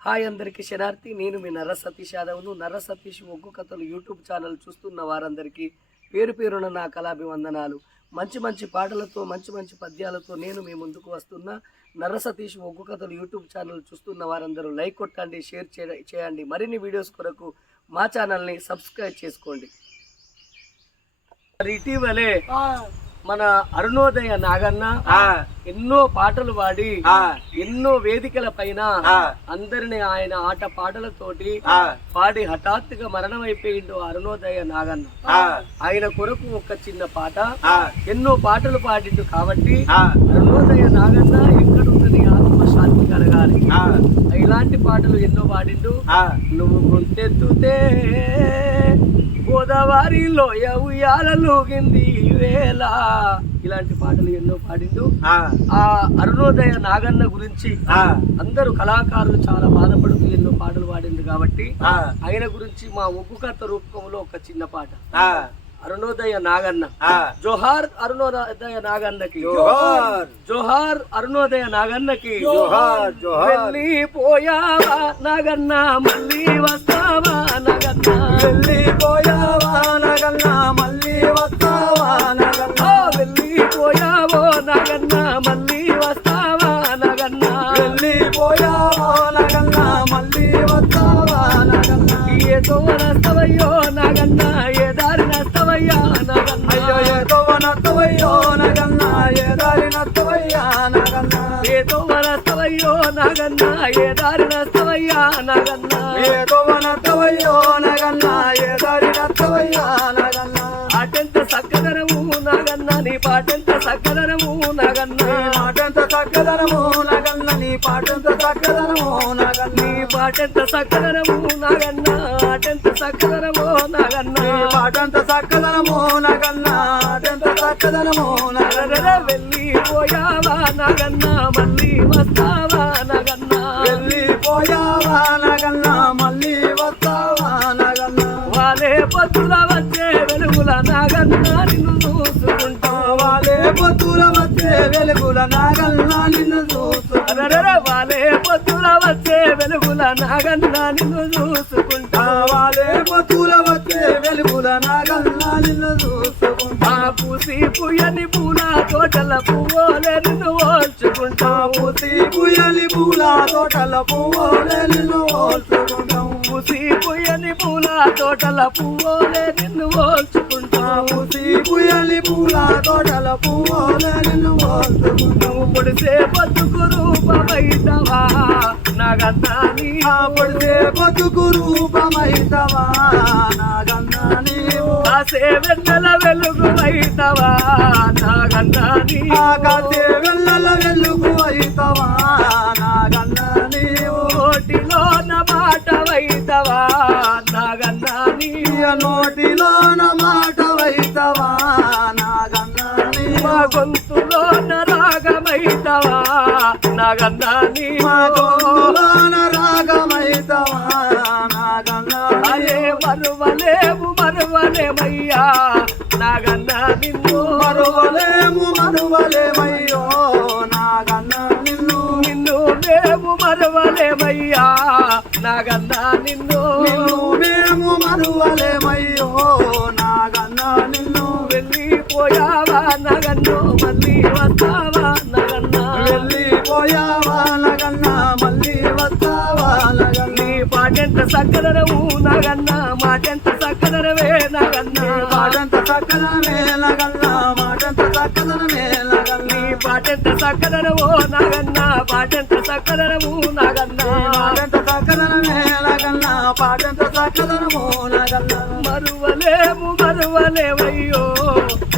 Hi అందరికీ శనార్థి. నేను మీ నర్ర సతీష్ యాదవ్ను. నర్ర సతీష్ ఒగ్గు కథలు యూట్యూబ్ ఛానల్ చూస్తున్న వారందరికీ పేరు పేరున నా కళాభివందనాలు. మంచి మంచి పాటలతో మంచి మంచి పద్యాలతో నేను మీ ముందుకు వస్తున్నా. నర్ర సతీష్ ఒగ్గు కథలు యూట్యూబ్ ఛానల్ చూస్తున్న వారందరూ లైక్ కొట్టండి, షేర్ చేయండి. మరిన్ని వీడియోస్ కొరకు మా ఛానల్ని సబ్స్క్రైబ్ చేసుకోండి. ఇటీవలే మన అరుణోదయ నాగన్న ఎన్నో పాటలు పాడి ఎన్నో వేదికల పైన అందరిని ఆయన ఆట పాటలతోటి పాడి హఠాత్తుగా మరణం అయిపోయిండు అరుణోదయ నాగన్న. ఆయన కొరకు ఒక చిన్న పాట, ఎన్నో పాటలు పాడిండు కాబట్టి అరుణోదయ నాగన్న ఎక్కడుందని ఆత్మశాంతి కలగాలి. ఇలాంటి పాటలు ఎన్నో పాడిండు. నువ్వు గుంటెత్తుతే గోదావరిలో ఉయ్యాలలోగింది వేళ, ఇలాంటి పాటలు ఎన్నో పాడిండు. ఆ అరుణోదయ నాగన్న గురించి అందరూ కళాకారులు చాలా బాధపడుతూ ఎన్నో పాటలు పాడిండు కాబట్టి ఆయన గురించి మా ఒగ్గు కథ రూపంలో ఒక చిన్న పాట. అరుణోదయ నాగన్న. జోహార్ అరుణోదయ నాగన్నకి, జోహార్ అరుణోదయ నాగన్నకి. వెళ్ళిపోయావా నాగన్న మళ్ళీ వస్తావా నాగన్న, వెళ్ళిపోయావా నాగన్న మళ్ళీ వస్తావా నాగన్న, వెళ్ళిపోయావో నాగన్న మళ్ళీ వస్తావా నాగన్న, వెళ్ళిపోయావా నాగన్న మళ్ళీ వస్తావా నాగన్న. ఏదో నష్టవయ్యో నాగన్న, ఏ దారి నష్టవయ్యా నాగన్న, అయ్యో ఏదో నష్టవయ్యో నాగన్న, ఏ దారి నష్టవయ్యా నాగన్న, ఏదో నష్టవయ్యో నాగన్న, ఏ దారి నష్టవయ్యా నాగన్న, ఏదో నష్టవయ్యో నాగన్న, ఏ దారి నష్టవయ్యా నాగన్న. పాటెంత చక్కదనము నాగన్న, నీ పాటెంత చక్కదనము నాగన్న, పాటెంత చక్కదనము నాగన్న, నీ పాటెంత చక్కదనము నాగన్న, నీ పాటెంత చక్కదనము నాగన్న, ఆటెంత చక్కదనము నాగన్న, పాటంత చక్కదనము నాగన్న, ఆటంత చక్కదనము నాగన్న. వెళ్ళిపోయావా నాగన్న మళ్ళీ వస్తావా నాగన్న, వెళ్ళిపోయావా నాగన్న మళ్ళీ వస్తావా నాగన్న. వాళ్ళే పొద్దుల వచ్చే వెలుగుల నాగన్న నిన్ను చూసుకుంటా, వాళ్ళే పొద్దుల వచ్చే వెలుగుల నాగన్న నిన్ను చూసుకుంటా, వాళ్ళే పొద్దుల వచ్చే వెలుగుల నాగన్న నిన్ను చూసుకుంటా, వాళ్ళే పొద్దుల వచ్చే వెలుగుల నాగన్న నిన్ను చూసుకుంటా. పూసి పుయ్యని పూల తోటల పువ్వులే నిన్ను ఓల్చుకుంటా, పూసి పుయ్యని పూల తోటల పువ్వులే నిన్ను ఓల్చుకుంటాం, పూసి పుయ్యని పూల తోటల పువ్వులే నిన్ను ఓల్చుకుంటా, పూసి పుయ్యని పూల తోటల పువ్వులే నిన్ను ఓల్చుకుంటాం. పొడిసే బతుకు రూపమైతవా నాగన్న, నీ పొడిసే బతుకు రూపమైతవా నాగన్న, నీవు కాసే వెన్నెల వెలుగు అయితవా నాగన్న, నీ కాసే వెన్నెల వెలుగు అయితవా నాగన్న, నీవు నోటిలోన మాటవైతవా నాగన్న, నీ నోటిలోన మాటవైతవా నాగన్న, మా గొంతులోన రాగమైతవా నాగన్న, నీ మా గొంతులోన రాగమైతవా నాగన్న, అరే మరువలేము మరువలేమయ్యా నాగన్న, నిన్ను మరువలేము మరువలేమయ్యో నాగన్న, నిన్ను నిన్ను మేము మరువలేమయ్యా నాగన్న, నిన్ను మేము మరువలేమయ్యో నాగన్న, నిన్ను వెళ్ళిపోయావా నాగన్ను మళ్ళీ వస్తావా నాగన్న, వెళ్ళిపోయావా నాగన్న మళ్ళీ వస్తావా నాగన్న. నీ పాటెంత చక్కదనము నాగన్న, మాటెంత చక్కదనవే నాగన్న, పాటంత చక్కదనమే నాగన్న, మాటంత చక్కదనమే నాగన్న, నీ పాటెంత చక్కదనమో నాగన్న, పాటెంత చక్కదనము నాగన్న, పాటంత చక్కదనమే నాగన్న, పాటంత చక్కదనము నాగన్న. మరువలేము మరువలేమయ్యో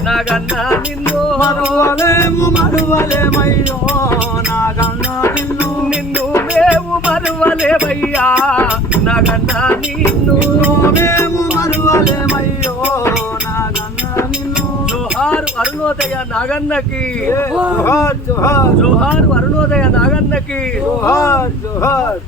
నాగన్న, నిన్ను మరువలేము మరువలేమయ్యో నాగన్న, నిన్ను నిన్ను మేము మరువలేమయ్యా నాగన్న, నిన్ను మేము మరువలేమయ్యో నాగన్న, నిన్ను. జోహార్ అరుణోదయ నాగన్నకి, జోహార్ జోహార్ జోహార్ అరుణోదయ నాగన్నకి. జోహార్ జోహార్.